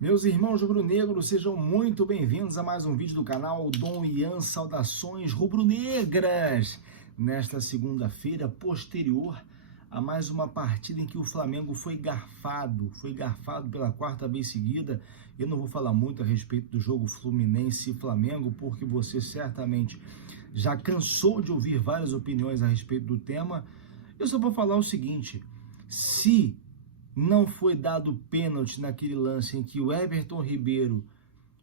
Meus irmãos rubro-negros, sejam muito bem-vindos a mais um vídeo do canal Dom Ian Saudações Rubro-Negras. Nesta segunda-feira, posterior a mais uma partida em que o Flamengo foi garfado pela quarta vez seguida. Eu não vou falar muito a respeito do jogo Fluminense e Flamengo, porque você certamente já cansou de ouvir várias opiniões a respeito do tema. Eu só vou falar o seguinte: se não foi dado pênalti naquele lance em que o Everton Ribeiro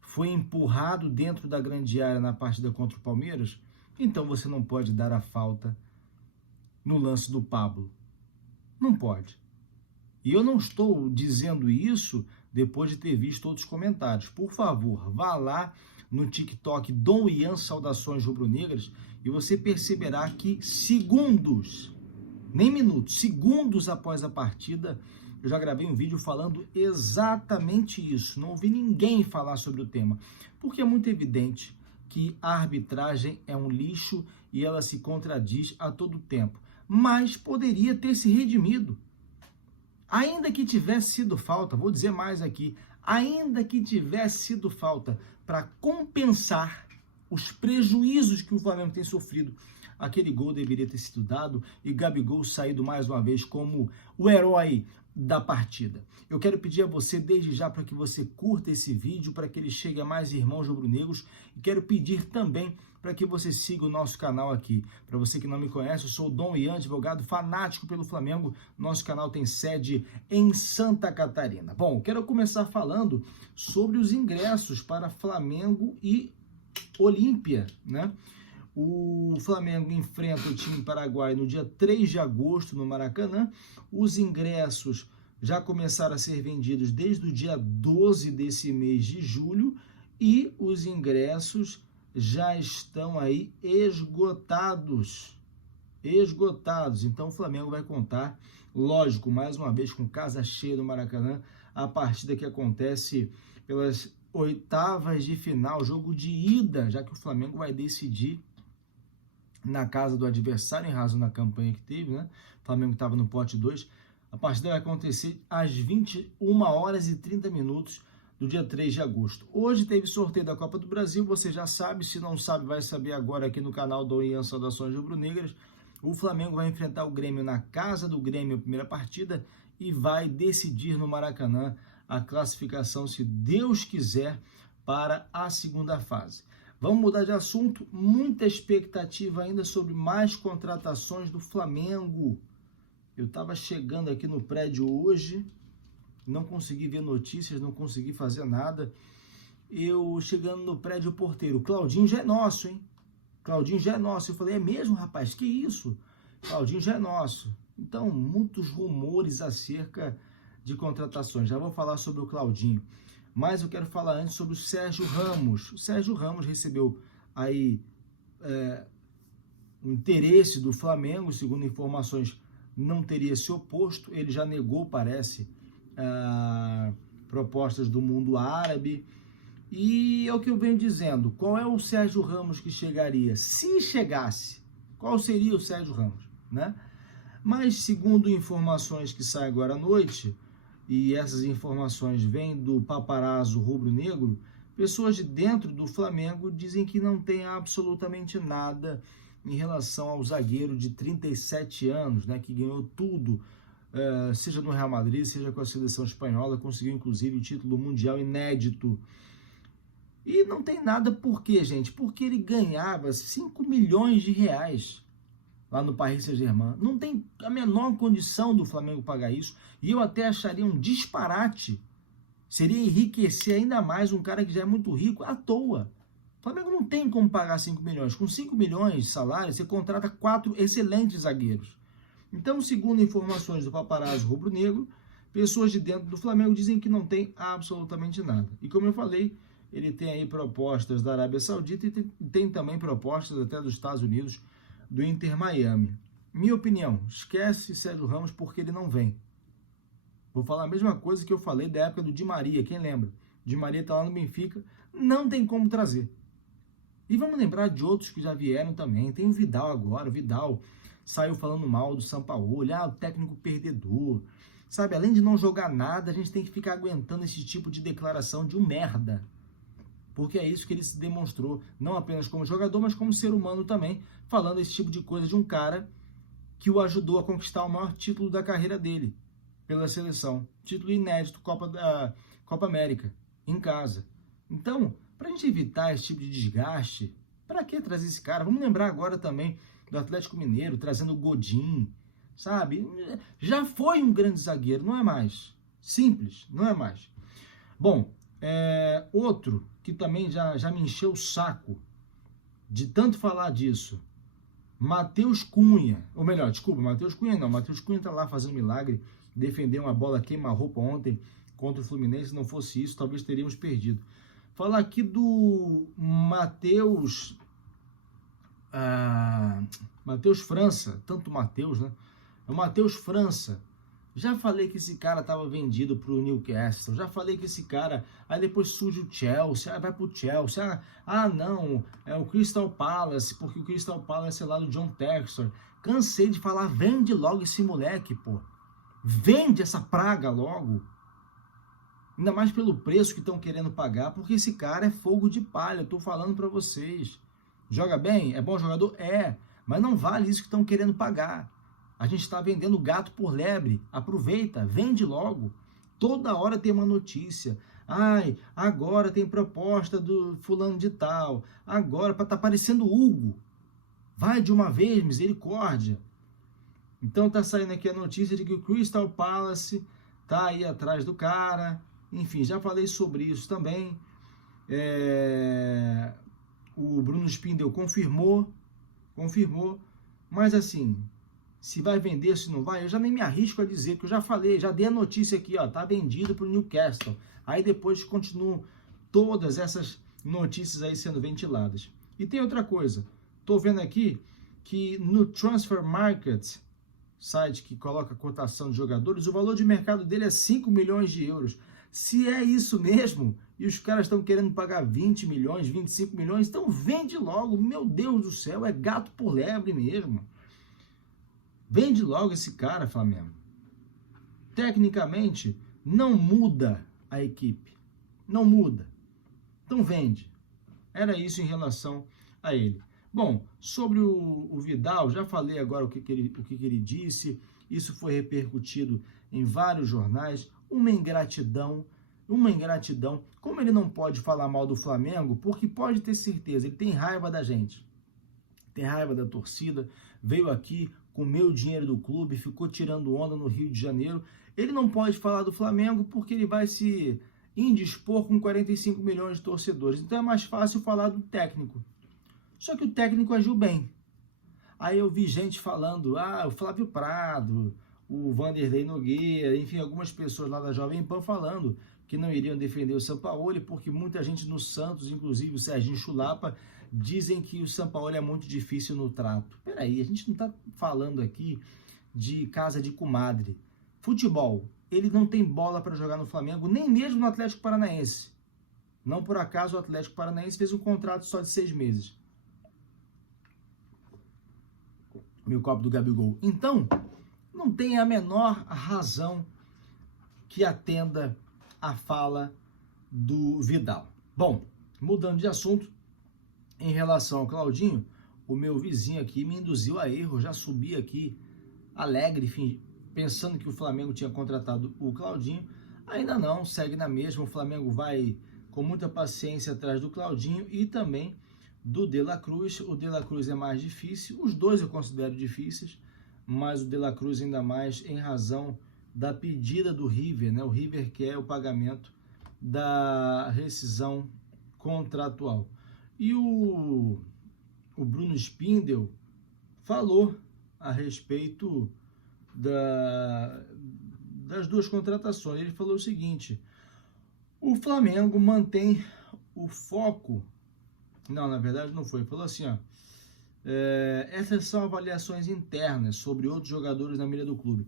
foi empurrado dentro da grande área na partida contra o Palmeiras, então você não pode dar a falta no lance do Pablo. Não pode. E eu não estou dizendo isso depois de ter visto outros comentários. Por favor, vá lá no TikTok Dom Ian Saudações Rubro-Negras e você perceberá que segundos, nem minutos, segundos após a partida, eu já gravei um vídeo falando exatamente isso. Não ouvi ninguém falar sobre o tema, porque é muito evidente que a arbitragem é um lixo e ela se contradiz a todo tempo. Mas poderia ter se redimido. Ainda que tivesse sido falta, vou dizer mais aqui, ainda que tivesse sido falta para compensar os prejuízos que o Flamengo tem sofrido, aquele gol deveria ter sido dado e Gabigol saído mais uma vez como o herói da partida. Eu quero pedir a você desde já para que você curta esse vídeo, para que ele chegue a mais irmãos rubro-negros, e quero pedir também para que você siga o nosso canal aqui. Para você que não me conhece, eu sou o Dom Ian, advogado fanático pelo Flamengo. Nosso canal tem sede em Santa Catarina. Bom, quero começar falando sobre os ingressos para Flamengo e Olímpia, né? O Flamengo enfrenta o time paraguaio no dia 3 de agosto no Maracanã. Os ingressos já começaram a ser vendidos desde o dia 12 desse mês de julho e os ingressos já estão aí esgotados. Então o Flamengo vai contar, lógico, mais uma vez com casa cheia no Maracanã, a partida que acontece pelas oitavas de final, jogo de ida, já que o Flamengo vai decidir na casa do adversário, em razão da campanha que teve, né? O Flamengo estava no pote 2. A partida vai acontecer às 21 horas e 30 minutos do dia 3 de agosto. Hoje teve sorteio da Copa do Brasil, você já sabe, se não sabe, vai saber agora aqui no canal do Ian Saudações Rubro-Negras. O Flamengo vai enfrentar o Grêmio na casa do Grêmio, a primeira partida, e vai decidir no Maracanã a classificação, se Deus quiser, para a segunda fase. Vamos mudar de assunto, muita expectativa ainda sobre mais contratações do Flamengo. Eu estava chegando aqui no prédio hoje, não consegui ver notícias, não consegui fazer nada. Eu chegando no prédio, o porteiro, Claudinho já é nosso, hein? Claudinho já é nosso. Eu falei, é mesmo, rapaz? Que isso? Claudinho já é nosso. Então, muitos rumores acerca de contratações. Já vou falar sobre o Claudinho. Mas eu quero falar antes sobre o Sérgio Ramos. O Sérgio Ramos recebeu aí o interesse do Flamengo, segundo informações, não teria se oposto. Ele já negou, parece, propostas do mundo árabe. E é o que eu venho dizendo. Qual é o Sérgio Ramos que chegaria? Se chegasse, qual seria o Sérgio Ramos, né? Mas, segundo informações que saem agora à noite, e essas informações vêm do paparazzo rubro-negro, pessoas de dentro do Flamengo dizem que não tem absolutamente nada em relação ao zagueiro de 37 anos, né, que ganhou tudo, seja no Real Madrid, seja com a seleção espanhola, conseguiu inclusive o título mundial inédito. E não tem nada por quê, gente? Porque ele ganhava 5 milhões de reais lá no Paris Saint-Germain. Não tem a menor condição do Flamengo pagar isso. E eu até acharia um disparate. Seria enriquecer ainda mais um cara que já é muito rico à toa. O Flamengo não tem como pagar 5 milhões. Com 5 milhões de salário, você contrata 4 excelentes zagueiros. Então, segundo informações do paparazzo rubro-negro, pessoas de dentro do Flamengo dizem que não tem absolutamente nada. E como eu falei, ele tem aí propostas da Arábia Saudita e tem também propostas até dos Estados Unidos, do Inter Miami. Minha opinião, esquece Sérgio Ramos porque ele não vem. Vou falar a mesma coisa que eu falei da época do Di Maria, quem lembra? Di Maria está lá no Benfica, não tem como trazer. E vamos lembrar de outros que já vieram também. Tem o Vidal agora, o Vidal saiu falando mal do Sampaoli, o técnico perdedor. Sabe, além de não jogar nada, a gente tem que ficar aguentando esse tipo de declaração de um merda. Porque é isso que ele se demonstrou, não apenas como jogador, mas como ser humano também, falando esse tipo de coisa de um cara que o ajudou a conquistar o maior título da carreira dele, pela seleção. Título inédito, Copa América, em casa. Então, para a gente evitar esse tipo de desgaste, para que trazer esse cara? Vamos lembrar agora também do Atlético Mineiro, trazendo o Godin, sabe? Já foi um grande zagueiro, não é mais. Simples, não é mais. Bom, outro que também já me encheu o saco de tanto falar disso, Matheus Cunha, ou melhor, desculpa, Matheus Cunha não, Matheus Cunha tá lá fazendo milagre, defendeu uma bola queima-roupa ontem contra o Fluminense, se não fosse isso, talvez teríamos perdido. Falar aqui do Matheus França, tanto Matheus, né? O Matheus França. Já falei que esse cara estava vendido para o Newcastle, já falei que esse cara, aí depois surge o Chelsea, aí vai para o Chelsea, não, é o Crystal Palace, porque o Crystal Palace é lá do John Textor. Cansei de falar, vende logo esse moleque, pô. Vende essa praga logo. Ainda mais pelo preço que estão querendo pagar, porque esse cara é fogo de palha, eu tô falando para vocês. Joga bem? É bom jogador? É, mas não vale isso que estão querendo pagar. A gente está vendendo gato por lebre. Aproveita, vende logo. Toda hora tem uma notícia. Ai, agora tem proposta do fulano de tal. Agora, tá parecendo Hugo. Vai de uma vez, misericórdia. Então tá saindo aqui a notícia de que o Crystal Palace tá aí atrás do cara. Enfim, já falei sobre isso também. O Bruno Spindel confirmou. Mas assim, se vai vender, se não vai, eu já nem me arrisco a dizer, que eu já falei, já dei a notícia aqui, ó, tá vendido para o Newcastle. Aí depois continuam todas essas notícias aí sendo ventiladas. E tem outra coisa, tô vendo aqui que no Transfer Market, site que coloca a cotação de jogadores, o valor de mercado dele é 5 milhões de euros. Se é isso mesmo, e os caras estão querendo pagar 20 milhões, 25 milhões, então vende logo, meu Deus do céu, é gato por lebre mesmo. Vende logo esse cara, Flamengo. Tecnicamente, não muda a equipe. Não muda. Então vende. Era isso em relação a ele. Bom, sobre o Vidal, já falei agora o que ele disse. Isso foi repercutido em vários jornais. Uma ingratidão. Como ele não pode falar mal do Flamengo, porque pode ter certeza, ele tem raiva da gente. Tem raiva da torcida. Veio aqui, comeu o dinheiro do clube, ficou tirando onda no Rio de Janeiro. Ele não pode falar do Flamengo porque ele vai se indispor com 45 milhões de torcedores. Então é mais fácil falar do técnico. Só que o técnico agiu bem. Aí eu vi gente falando, o Flávio Prado, o Vanderlei Nogueira, enfim, algumas pessoas lá da Jovem Pan falando que não iriam defender o Sampaoli, porque muita gente no Santos, inclusive o Serginho Chulapa, dizem que o Sampaoli é muito difícil no trato. Peraí, a gente não está falando aqui de casa de comadre. Futebol, ele não tem bola para jogar no Flamengo, nem mesmo no Atlético Paranaense. Não por acaso o Atlético Paranaense fez um contrato só de 6 meses. Meu copo do Gabigol. Então, não tem a menor razão que atenda a fala do Vidal. Bom, mudando de assunto, em relação ao Claudinho, o meu vizinho aqui me induziu a erro, já subi aqui alegre, pensando que o Flamengo tinha contratado o Claudinho. Ainda não, segue na mesma, o Flamengo vai com muita paciência atrás do Claudinho e também do De La Cruz. O De La Cruz é mais difícil, os dois eu considero difíceis, mas o De La Cruz ainda mais em razão da pedida do River, né? O River quer o pagamento da rescisão contratual. E o Bruno Spindel falou a respeito das duas contratações. Ele falou o seguinte: o Flamengo mantém o foco. Não, na verdade não foi. Ele falou assim, ó, essas são avaliações internas sobre outros jogadores na mira do clube.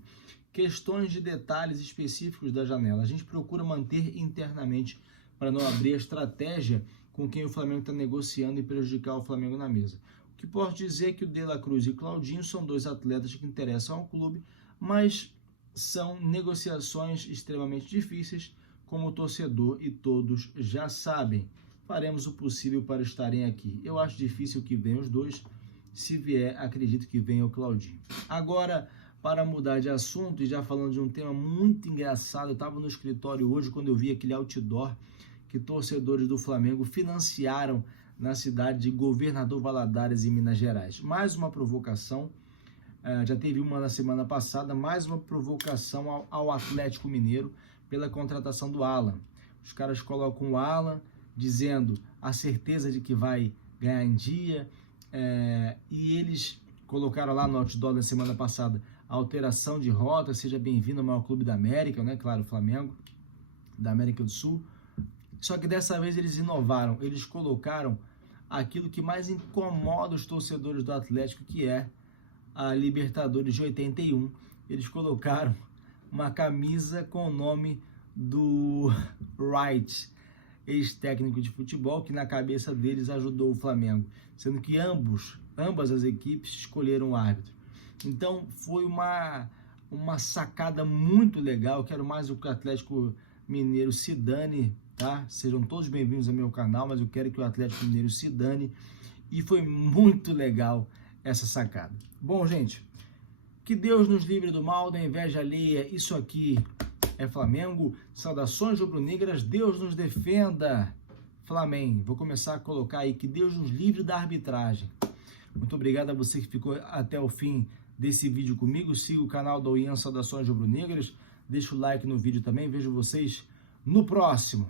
Questões de detalhes específicos da janela. A gente procura manter internamente para não abrir a estratégia com quem o Flamengo está negociando e prejudicar o Flamengo na mesa. O que posso dizer é que o De La Cruz e o Claudinho são dois atletas que interessam ao clube, mas são negociações extremamente difíceis, como o torcedor e todos já sabem. Faremos o possível para estarem aqui. Eu acho difícil que venham os dois. Se vier, acredito que venha o Claudinho. Agora, para mudar de assunto e já falando de um tema muito engraçado, eu estava no escritório hoje quando eu vi aquele outdoor que torcedores do Flamengo financiaram na cidade de Governador Valadares, em Minas Gerais. Mais uma provocação, já teve uma na semana passada, mais uma provocação ao Atlético Mineiro pela contratação do Alan. Os caras colocam o Alan dizendo a certeza de que vai ganhar em dia, e eles colocaram lá no outdoor na semana passada a alteração de rota, seja bem-vindo ao maior clube da América, né? Claro, o Flamengo, da América do Sul. Só que dessa vez eles inovaram, eles colocaram aquilo que mais incomoda os torcedores do Atlético, que é a Libertadores de 81. Eles colocaram uma camisa com o nome do Wright, ex-técnico de futebol, que na cabeça deles ajudou o Flamengo, sendo que ambas as equipes escolheram o árbitro. Então foi uma sacada muito legal. Quero mais o que o Atlético Mineiro se dane, tá? Sejam todos bem-vindos ao meu canal, mas eu quero que o Atlético Mineiro se dane, e foi muito legal essa sacada. Bom, gente, que Deus nos livre do mal, da inveja alheia. Isso aqui é Flamengo. Saudações rubro-negras, Deus nos defenda. Flamengo, vou começar a colocar aí que Deus nos livre da arbitragem. Muito obrigado a você que ficou até o fim desse vídeo comigo. Siga o canal do Ian Saudações Rubro-Negras, deixa o like no vídeo também. Vejo vocês no próximo.